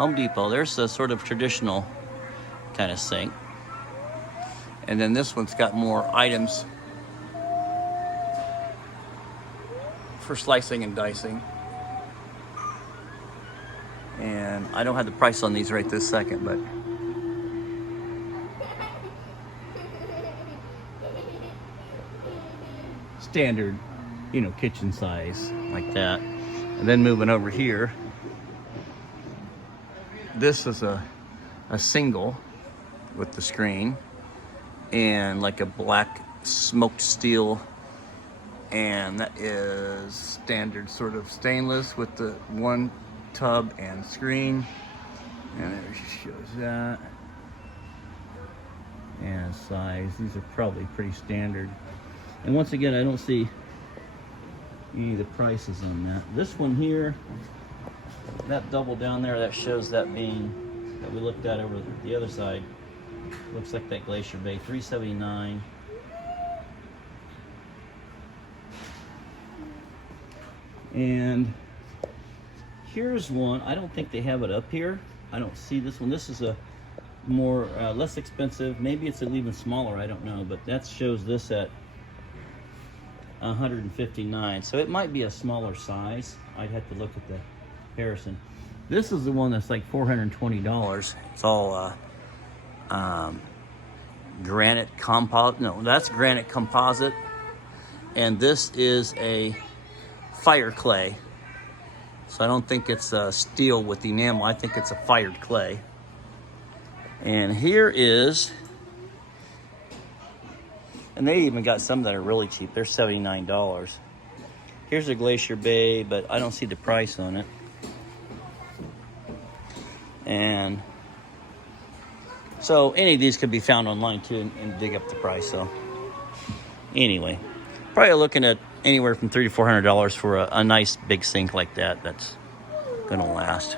Home Depot. There's a sort of traditional kind of sink. And then this one's got more items for slicing and dicing. And I don't have the price on these right this second, but standard, you know, kitchen size like that. And then moving over here, this is a single with the screen and like a black smoked steel, and that is standard sort of stainless with the one tub and screen, and it shows that, and size. These are probably pretty standard. And once again, I don't see any of the prices on that. This one here, that double down there, that shows that being that we looked at over the other side. Looks like that Glacier Bay, $379. And here's one. I don't think they have it up here. I don't see this one. This is a more less expensive. Maybe it's an even smaller. I don't know. But that shows this at $159. So it might be a smaller size. I'd have to look at the comparison. This is the one that's like $420. It's all granite composite. No, that's granite composite. And this is a fire clay. So I don't think it's steel with enamel. I think it's a fired clay. And here is, and they even got some that are really cheap. They're $79. Here's a Glacier Bay, but I don't see the price on it. And so any of these could be found online too, and dig up the price. So anyway, probably looking at anywhere from $300 to $400 for a nice big sink like that. That's gonna last.